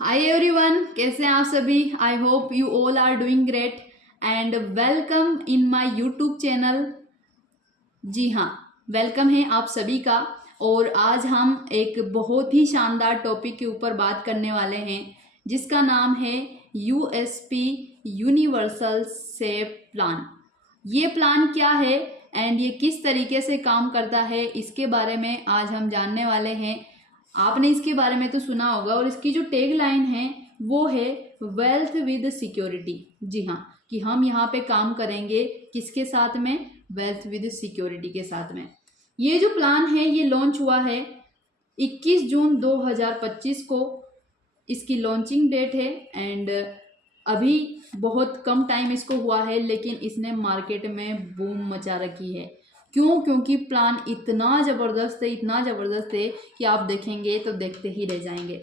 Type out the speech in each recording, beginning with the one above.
Hi everyone, कैसे हैं आप सभी। I hope you all are doing great and welcome in my YouTube channel. जी हाँ, वेलकम है आप सभी का। और आज हम एक बहुत ही शानदार टॉपिक के ऊपर बात करने वाले हैं जिसका नाम है यूएसपी यूनिवर्सल सेव प्लान। ये प्लान क्या है एंड ये किस तरीके से काम करता है, इसके बारे में आज हम जानने वाले हैं। आपने इसके बारे में तो सुना होगा और इसकी जो टैग लाइन है वो है वेल्थ विद सिक्योरिटी। जी हाँ, कि हम यहाँ पे काम करेंगे किसके साथ में, वेल्थ विद सिक्योरिटी के साथ में। ये जो प्लान है ये लॉन्च हुआ है 21 जून 2025 को, इसकी लॉन्चिंग डेट है। एंड अभी बहुत कम टाइम इसको हुआ है लेकिन इसने मार्केट में बूम मचा रखी है। क्यों? क्योंकि प्लान इतना ज़बरदस्त है, इतना ज़बरदस्त है कि आप देखेंगे तो देखते ही रह जाएंगे।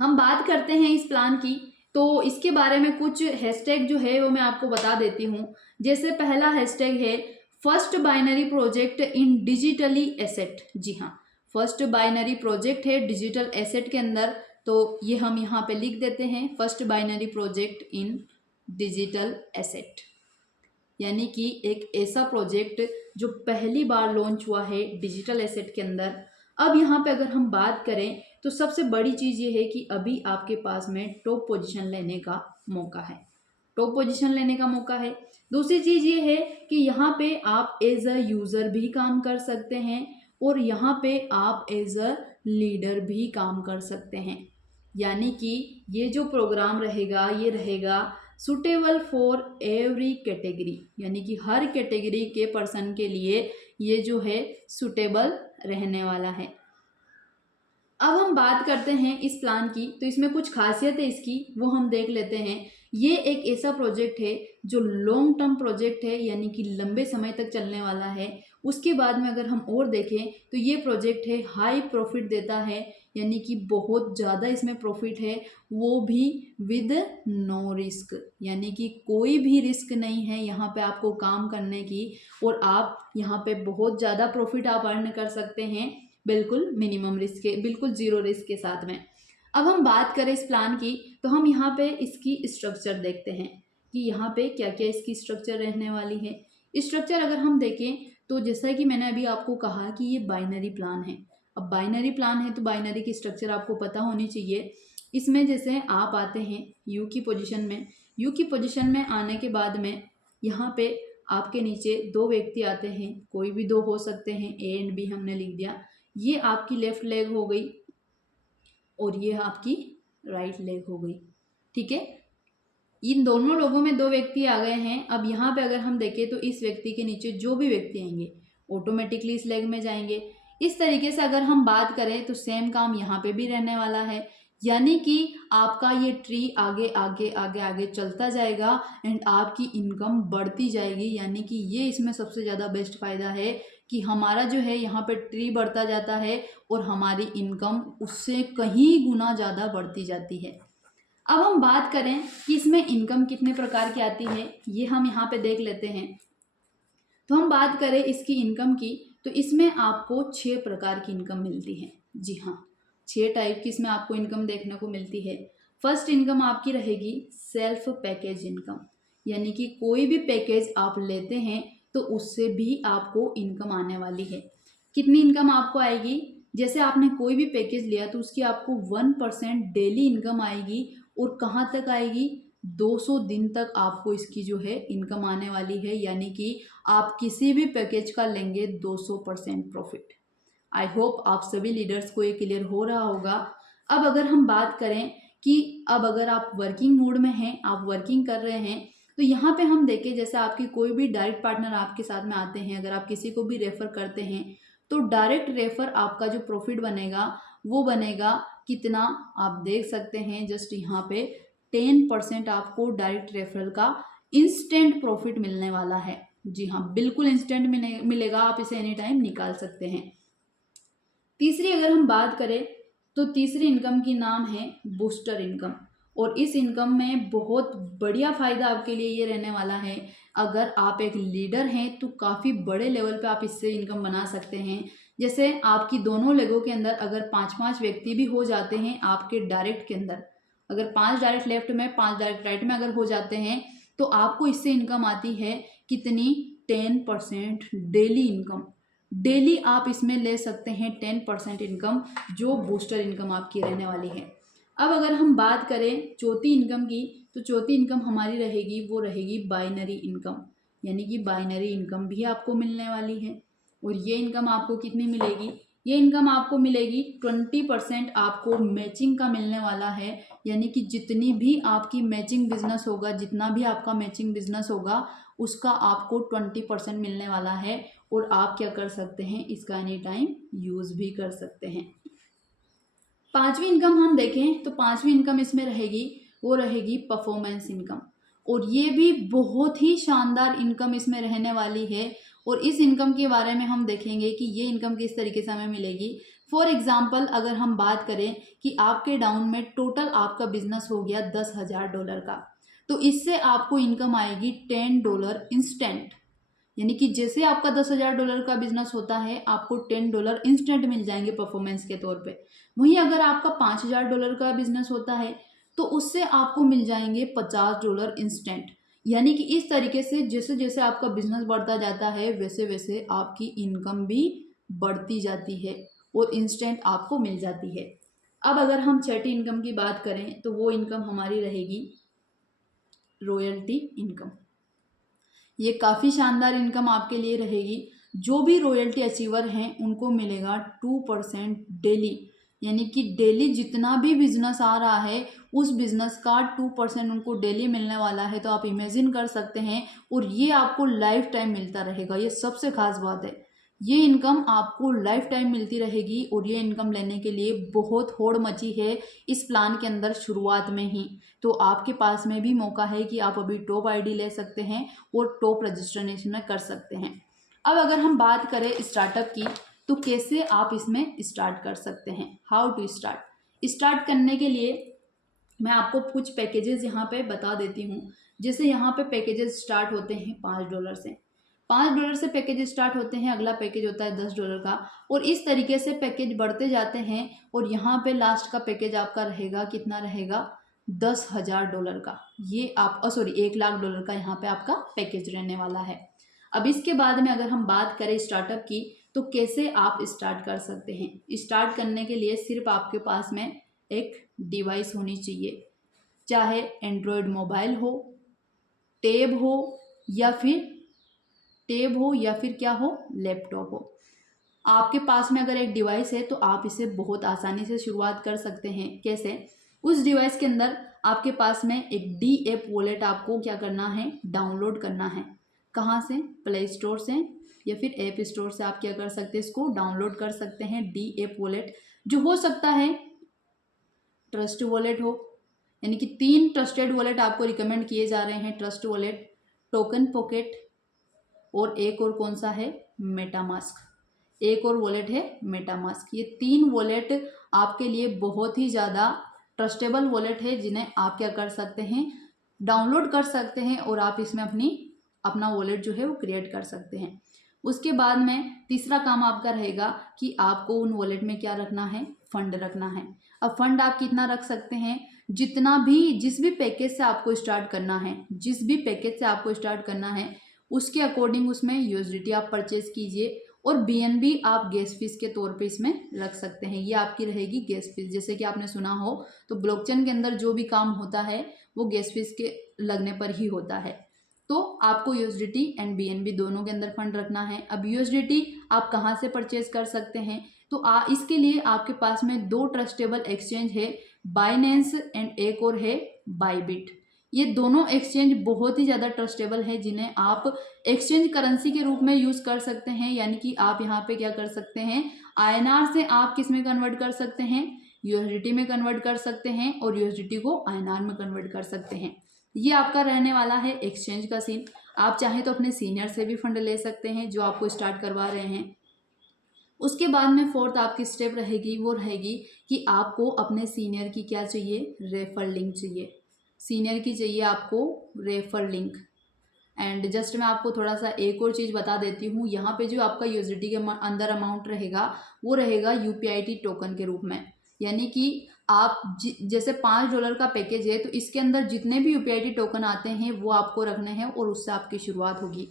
हम बात करते हैं इस प्लान की, तो इसके बारे में कुछ हैशटैग जो है वो मैं आपको बता देती हूँ। जैसे पहला हैशटैग है first binary project in digitally asset. जी हाँ, फर्स्ट बाइनरी प्रोजेक्ट है डिजिटल एसेट के अंदर, तो ये हम यहाँ पे लिख देते हैं फर्स्ट बाइनरी प्रोजेक्ट इन डिजिटल एसेट। यानी कि एक ऐसा प्रोजेक्ट जो पहली बार लॉन्च हुआ है डिजिटल एसेट के अंदर। अब यहाँ पे अगर हम बात करें तो सबसे बड़ी चीज़ ये है कि अभी आपके पास में टॉप पोजीशन लेने का मौका है, टॉप पोजीशन लेने का मौका है। दूसरी चीज़ ये है कि यहाँ पे आप एज अ यूज़र भी काम कर सकते हैं और यहाँ पे आप एज अ लीडर भी काम कर सकते हैं। यानी कि ये जो प्रोग्राम रहेगा ये रहेगा सुटेबल फॉर एवरी कैटेगरी, यानी कि हर कैटेगरी के पर्सन के लिए ये जो है सुटेबल रहने वाला है। अब हम बात करते हैं इस प्लान की, तो इसमें कुछ खासियत है इसकी, वो हम देख लेते हैं। ये एक ऐसा प्रोजेक्ट है जो लॉन्ग टर्म प्रोजेक्ट है, यानी कि लंबे समय तक चलने वाला है। उसके बाद में अगर हम और देखें तो ये प्रोजेक्ट है हाई प्रॉफिट देता है, यानी कि बहुत ज़्यादा इसमें प्रॉफिट है, वो भी विद नो रिस्क। यानी कि कोई भी रिस्क नहीं है यहाँ पे आपको काम करने की, और आप यहाँ पे बहुत ज़्यादा प्रॉफिट आप अर्न कर सकते हैं बिल्कुल मिनिमम रिस्क के, बिल्कुल जीरो रिस्क के साथ में। अब हम बात करें इस प्लान की, तो हम यहाँ पे इसकी स्ट्रक्चर देखते हैं कि यहाँ पे क्या क्या इसकी स्ट्रक्चर रहने वाली है। स्ट्रक्चर अगर हम देखें तो जैसा कि मैंने अभी आपको कहा कि ये बाइनरी प्लान है। अब बाइनरी प्लान है तो बाइनरी की स्ट्रक्चर आपको पता होनी चाहिए। इसमें जैसे आप आते हैं यू की पोजिशन में, यू की पोजिशन में आने के बाद में यहाँ पे आपके नीचे दो व्यक्ति आते हैं, कोई भी दो हो सकते हैं, ए एंड बी हमने लिख दिया। ये आपकी लेफ्ट लेग हो गई और ये आपकी राइट लेग हो गई। ठीक है, इन दोनों लोगों में दो व्यक्ति आ गए हैं। अब यहाँ पे अगर हम देखें तो इस व्यक्ति के नीचे जो भी व्यक्ति आएंगे ऑटोमेटिकली इस लेग में जाएंगे। इस तरीके से अगर हम बात करें तो सेम काम यहाँ पे भी रहने वाला है, यानी कि आपका ये ट्री आगे आगे आगे आगे चलता जाएगा एंड आपकी इनकम बढ़ती जाएगी। यानी कि ये इसमें सबसे ज़्यादा बेस्ट फ़ायदा है कि हमारा जो है यहाँ पे ट्री बढ़ता जाता है और हमारी इनकम उससे कहीं गुना ज़्यादा बढ़ती जाती है। अब हम बात करें कि इसमें इनकम कितने प्रकार की आती है, ये हम यहाँ पे देख लेते हैं। तो हम बात करें इसकी इनकम की, तो इसमें आपको 6 प्रकार की इनकम मिलती है। जी हाँ, 6 टाइप की इसमें आपको इनकम देखने को मिलती है। फर्स्ट इनकम आपकी रहेगी सेल्फ पैकेज इनकम, यानी कि कोई भी पैकेज आप लेते हैं तो उससे भी आपको इनकम आने वाली है। कितनी इनकम आपको आएगी? जैसे आपने कोई भी पैकेज लिया तो उसकी आपको 1% डेली इनकम आएगी, और कहाँ तक आएगी? 200 दिन तक आपको इसकी जो है इनकम आने वाली है। यानी कि आप किसी भी पैकेज का लेंगे 200% प्रॉफिट। आई होप आप सभी लीडर्स को ये क्लियर हो रहा होगा। अब अगर हम बात करें कि अब अगर आप वर्किंग मोड में हैं, आप वर्किंग कर रहे हैं, तो यहाँ पे हम देखें जैसे आपकी कोई भी डायरेक्ट पार्टनर आपके साथ में आते हैं, अगर आप किसी को भी रेफर करते हैं तो डायरेक्ट रेफर आपका जो प्रॉफिट बनेगा वो बनेगा कितना, आप देख सकते हैं जस्ट यहाँ पे 10% आपको डायरेक्ट रेफरल का इंस्टेंट प्रॉफिट मिलने वाला है। जी हाँ, बिल्कुल इंस्टेंट मिलेगा, आप इसे एनी टाइम निकाल सकते हैं। तीसरी अगर हम बात करें तो तीसरी इनकम की नाम है बूस्टर इनकम, और इस इनकम में बहुत बढ़िया फ़ायदा आपके लिए ये रहने वाला है। अगर आप एक लीडर हैं तो काफ़ी बड़े लेवल पे आप इससे इनकम बना सकते हैं। जैसे आपकी दोनों लेगों के अंदर अगर 5-5 व्यक्ति भी हो जाते हैं आपके डायरेक्ट के अंदर, अगर 5 डायरेक्ट लेफ्ट में 5 डायरेक्ट राइट में अगर हो जाते हैं तो आपको इससे इनकम आती है कितनी, 10% डेली इनकम। डेली आप इसमें ले सकते हैं 10% इनकम, जो बूस्टर इनकम आपकी रहने वाली है। अब अगर हम बात करें चौथी इनकम की, तो चौथी इनकम हमारी रहेगी, वो रहेगी बाइनरी इनकम, यानी कि बाइनरी इनकम भी आपको मिलने वाली है। और ये इनकम आपको कितनी मिलेगी, ये इनकम आपको मिलेगी 20% आपको मैचिंग का मिलने वाला है, यानी कि जितनी भी आपकी मैचिंग बिजनेस होगा, जितना भी आपका मैचिंग बिजनेस होगा उसका आपको 20% मिलने वाला है। और आप क्या कर सकते हैं, इसका एनी टाइम यूज़ भी कर सकते हैं। पांचवी इनकम हम देखें तो पांचवी इनकम इसमें रहेगी, वो रहेगी परफॉर्मेंस इनकम। और ये भी बहुत ही शानदार इनकम इसमें रहने वाली है। और इस इनकम के बारे में हम देखेंगे कि ये इनकम किस तरीके से हमें मिलेगी। फॉर एग्जाम्पल अगर हम बात करें कि आपके डाउन में टोटल आपका बिजनेस हो गया $10,000 का, तो इससे आपको इनकम आएगी $10 इंस्टेंट। यानी कि जैसे आपका $10,000 का बिजनेस होता है आपको $10 इंस्टेंट मिल जाएंगे परफॉर्मेंस के तौर पे। वहीं अगर आपका $5,000 का बिजनेस होता है तो उससे आपको मिल जाएंगे $50 इंस्टेंट। यानी कि इस तरीके से जैसे जैसे आपका बिजनेस बढ़ता जाता है वैसे वैसे आपकी इनकम भी बढ़ती जाती है और इंस्टेंट आपको मिल जाती है। अब अगर हम छठी इनकम की बात करें तो वो इनकम हमारी रहेगी रॉयल्टी इनकम। ये काफ़ी शानदार इनकम आपके लिए रहेगी। जो भी रॉयल्टी अचीवर हैं उनको मिलेगा 2% डेली, यानी कि डेली जितना भी बिजनेस आ रहा है उस बिजनेस का 2% उनको डेली मिलने वाला है। तो आप इमेजिन कर सकते हैं, और ये आपको लाइफ टाइम मिलता रहेगा। ये सबसे खास बात है, ये इनकम आपको लाइफ टाइम मिलती रहेगी। और ये इनकम लेने के लिए बहुत होड़ मची है इस प्लान के अंदर शुरुआत में ही। तो आपके पास में भी मौका है कि आप अभी टॉप आईडी ले सकते हैं और टॉप रजिस्ट्रेशन में कर सकते हैं। अब अगर हम बात करें स्टार्टअप की, तो कैसे आप इसमें स्टार्ट कर सकते हैं, हाउ टू स्टार्ट। स्टार्ट करने के लिए मैं आपको कुछ पैकेजेस यहाँ पे बता देती हूँ। जैसे यहाँ पे पैकेजेस स्टार्ट होते हैं $5 से, $5 से पैकेज स्टार्ट होते हैं। अगला पैकेज होता है $10 का, और इस तरीके से पैकेज बढ़ते जाते हैं। और यहाँ पे लास्ट का पैकेज आपका रहेगा, कितना रहेगा, $10,000 का। ये आप सॉरी $1,00,000 का यहाँ पे आपका पैकेज रहने वाला है। अब इसके बाद में अगर हम बात करें स्टार्टअप की, तो कैसे आप स्टार्ट कर सकते हैं। स्टार्ट करने के लिए सिर्फ आपके पास में एक डिवाइस होनी चाहिए, चाहे एंड्रॉयड मोबाइल हो, टैब हो, या फिर क्या हो, लैपटॉप हो। आपके पास में अगर एक डिवाइस है तो आप इसे बहुत आसानी से शुरुआत कर सकते हैं। कैसे, उस डिवाइस के अंदर आपके पास में एक डी ऐप वॉलेट आपको क्या करना है, डाउनलोड करना है। कहाँ से, प्ले स्टोर से या फिर ऐप स्टोर से आप क्या कर सकते हैं, इसको डाउनलोड कर सकते हैं। डी ऐप वॉलेट जो हो सकता है ट्रस्ट वॉलेट हो, यानी कि 3 ट्रस्टेड वॉलेट आपको रिकमेंड किए जा रहे हैं, ट्रस्ट वॉलेट, टोकन पॉकेट, और एक और कौन सा है, मेटामास्क। एक और वॉलेट है मेटामास्क। ये 3 वॉलेट आपके लिए बहुत ही ज़्यादा ट्रस्टेबल वॉलेट है, जिन्हें आप क्या कर सकते हैं, डाउनलोड कर सकते हैं और आप इसमें अपना वॉलेट जो है वो क्रिएट कर सकते हैं। उसके बाद में तीसरा काम आपका रहेगा कि आपको उन वॉलेट में क्या रखना है, फंड रखना है। अब फंड आप कितना रख सकते हैं, जिस भी पैकेज से आपको स्टार्ट करना है उसके अकॉर्डिंग उसमें यूएसडीटी आप परचेज कीजिए, और बीएनबी आप गैस फीस के तौर पे इसमें रख सकते हैं। ये आपकी रहेगी गैस फीस। जैसे कि आपने सुना हो तो ब्लॉकचेन के अंदर जो भी काम होता है वो गैस फीस के लगने पर ही होता है। तो आपको यूएसडीटी एंड बीएनबी दोनों के अंदर फंड रखना है। अब यूएसडीटी आप कहाँ से परचेज कर सकते हैं, तो इसके लिए आपके पास में 2 ट्रस्टेबल एक्सचेंज है, बाइनेंस एंड एक और है बाइबिट। ये दोनों एक्सचेंज बहुत ही ज़्यादा ट्रस्टेबल है, जिन्हें आप एक्सचेंज करेंसी के रूप में यूज़ कर सकते हैं। यानी कि आप यहाँ पे क्या कर सकते हैं, आईएनआर से आप किस में कन्वर्ट कर सकते हैं, यूएसडीटी में कन्वर्ट कर सकते हैं, और यूएसडीटी को आईएनआर में कन्वर्ट कर सकते हैं। ये आपका रहने वाला है एक्सचेंज का सीन। आप चाहें तो अपने सीनियर से भी फंड ले सकते हैं जो आपको स्टार्ट करवा रहे हैं। उसके बाद में 4th आपकी स्टेप रहेगी, वो रहेगी कि आपको अपने सीनियर की क्या चाहिए, रेफर लिंक चाहिए। सीनियर की चाहिए आपको रेफर लिंक। एंड जस्ट मैं आपको थोड़ा सा एक और चीज़ बता देती हूँ, यहाँ पे जो आपका यूएसडीटी के अंदर अमाउंट रहेगा वो रहेगा यूपीआईटी टोकन के रूप में। यानी कि आप जैसे $5 का पैकेज है तो इसके अंदर जितने भी यूपीआईटी टोकन आते हैं वो आपको रखने हैं और उससे आपकी शुरुआत होगी।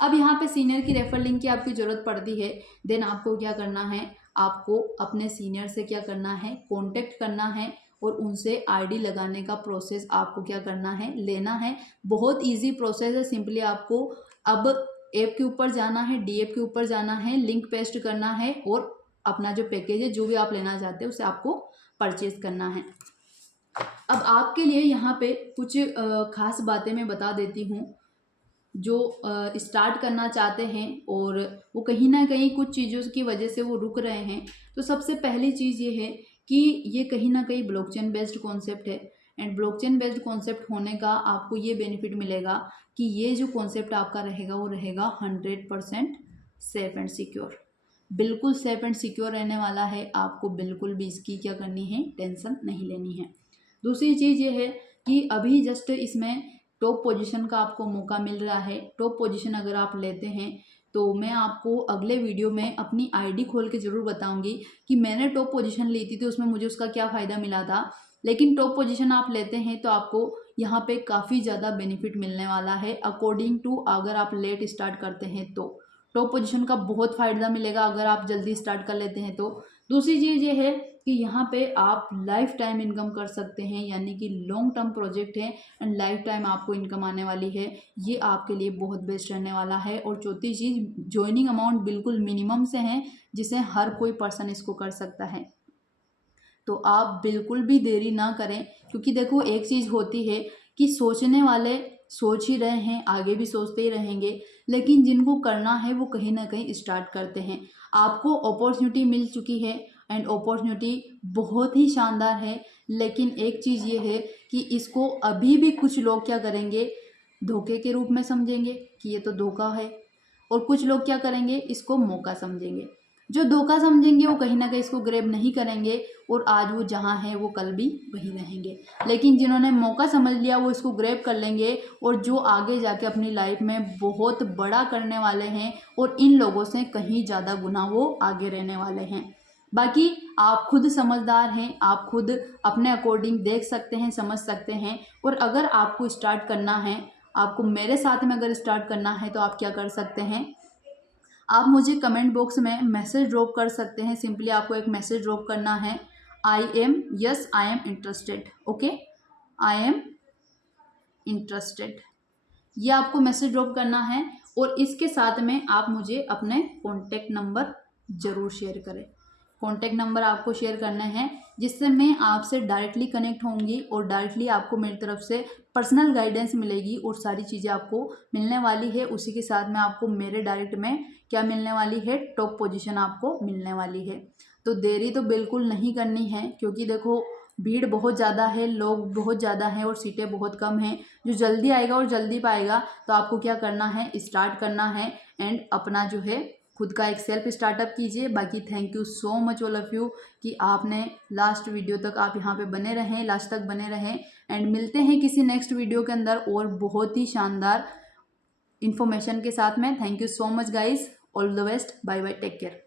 अब यहाँ पे सीनियर की रेफर लिंक की आपकी ज़रूरत पड़ती है, देन आपको क्या करना है, आपको अपने सीनियर से क्या करना है, कॉन्टेक्ट करना है और उनसे आईडी लगाने का प्रोसेस आपको क्या करना है, लेना है। बहुत इजी प्रोसेस है, सिंपली आपको अब ऐप के ऊपर जाना है, डी ऐप के ऊपर जाना है, लिंक पेस्ट करना है और अपना जो पैकेज है जो भी आप लेना चाहते हैं उसे आपको परचेज करना है। अब आपके लिए यहाँ पे कुछ खास बातें मैं बता देती हूँ। जो स्टार्ट करना चाहते हैं और वो कहीं ना कहीं कुछ चीज़ों की वजह से वो रुक रहे हैं, तो सबसे पहली चीज़ ये है कि ये कहीं ना कहीं ब्लॉकचेन बेस्ड कॉन्सेप्ट है। एंड ब्लॉकचेन बेस्ड कॉन्सेप्ट होने का आपको ये बेनिफिट मिलेगा कि ये जो कॉन्सेप्ट आपका रहेगा वो रहेगा 100% सेफ एंड सिक्योर। बिल्कुल सेफ एंड सिक्योर रहने वाला है, आपको बिल्कुल भी इसकी क्या करनी है, टेंशन नहीं लेनी है। दूसरी चीज़ ये है कि अभी जस्ट इसमें टॉप पोजीशन का आपको मौका मिल रहा है। टॉप पोजीशन अगर आप लेते हैं तो मैं आपको अगले वीडियो में अपनी आईडी खोल के ज़रूर बताऊंगी कि मैंने टॉप पोजीशन ली थी तो उसमें मुझे उसका क्या फ़ायदा मिला था। लेकिन टॉप पोजीशन आप लेते हैं तो आपको यहाँ पे काफ़ी ज़्यादा बेनिफिट मिलने वाला है अकॉर्डिंग टू, अगर आप लेट स्टार्ट करते हैं तो टॉप पोजीशन का बहुत फ़ायदा मिलेगा अगर आप जल्दी स्टार्ट कर लेते हैं तो। दूसरी चीज़ ये है कि यहाँ पे आप लाइफ टाइम इनकम कर सकते हैं, यानी कि लॉन्ग टर्म प्रोजेक्ट है एंड लाइफ टाइम आपको इनकम आने वाली है, ये आपके लिए बहुत बेस्ट रहने वाला है। और चौथी चीज़, ज्वाइनिंग अमाउंट बिल्कुल मिनिमम से है जिसे हर कोई पर्सन इसको कर सकता है। तो आप बिल्कुल भी देरी ना करें, क्योंकि देखो एक चीज़ होती है कि सोचने वाले सोच ही रहे हैं, आगे भी सोचते ही रहेंगे, लेकिन जिनको करना है वो कहीं ना कहीं स्टार्ट करते हैं। आपको अपॉर्चुनिटी मिल चुकी है एंड अपॉर्चुनिटी बहुत ही शानदार है, लेकिन एक चीज़ ये है कि इसको अभी भी कुछ लोग क्या करेंगे, धोखे के रूप में समझेंगे कि ये तो धोखा है, और कुछ लोग क्या करेंगे, इसको मौका समझेंगे। जो धोखा समझेंगे वो कहीं ना कहीं इसको ग्रैब नहीं करेंगे और आज वो जहाँ हैं वो कल भी वहीं रहेंगे। लेकिन जिन्होंने मौका समझ लिया वो इसको ग्रैब कर लेंगे और जो आगे जाके अपनी लाइफ में बहुत बड़ा करने वाले हैं और इन लोगों से कहीं ज़्यादा गुना वो आगे रहने वाले हैं। बाकी आप खुद समझदार हैं, आप खुद अपने अकॉर्डिंग देख सकते हैं, समझ सकते हैं। और अगर आपको स्टार्ट करना है, आपको मेरे साथ में अगर स्टार्ट करना है तो आप क्या कर सकते हैं, आप मुझे कमेंट बॉक्स में मैसेज ड्रॉप कर सकते हैं। सिंपली आपको एक मैसेज ड्रॉप करना है, I am interested, okay, I am interested, ये आपको मैसेज ड्रॉप करना है। और इसके साथ में आप मुझे अपने कॉन्टैक्ट नंबर ज़रूर शेयर करें। कॉन्टैक्ट नंबर आपको शेयर करना है जिससे मैं आपसे डायरेक्टली कनेक्ट होंगी और डायरेक्टली आपको मेरी तरफ से पर्सनल गाइडेंस मिलेगी और सारी चीज़ें आपको मिलने वाली है। उसी के साथ में आपको मेरे डायरेक्ट में क्या मिलने वाली है, टॉप पोजीशन आपको मिलने वाली है। तो देरी तो बिल्कुल नहीं करनी है, क्योंकि देखो भीड़ बहुत ज़्यादा है, लोग बहुत ज़्यादा हैं और सीटें बहुत कम हैं। जो जल्दी आएगा और जल्दी पाएगा, तो आपको क्या करना है, स्टार्ट करना है एंड अपना जो है खुद का एक सेल्फ स्टार्टअप कीजिए। बाकी thank you so much all of you कि आपने लास्ट वीडियो तक आप यहाँ पे बने रहें, लास्ट तक बने रहें। एंड मिलते हैं किसी नेक्स्ट वीडियो के अंदर और बहुत ही शानदार इन्फॉर्मेशन के साथ में। Thank you so much guys, all the best, bye bye, take care.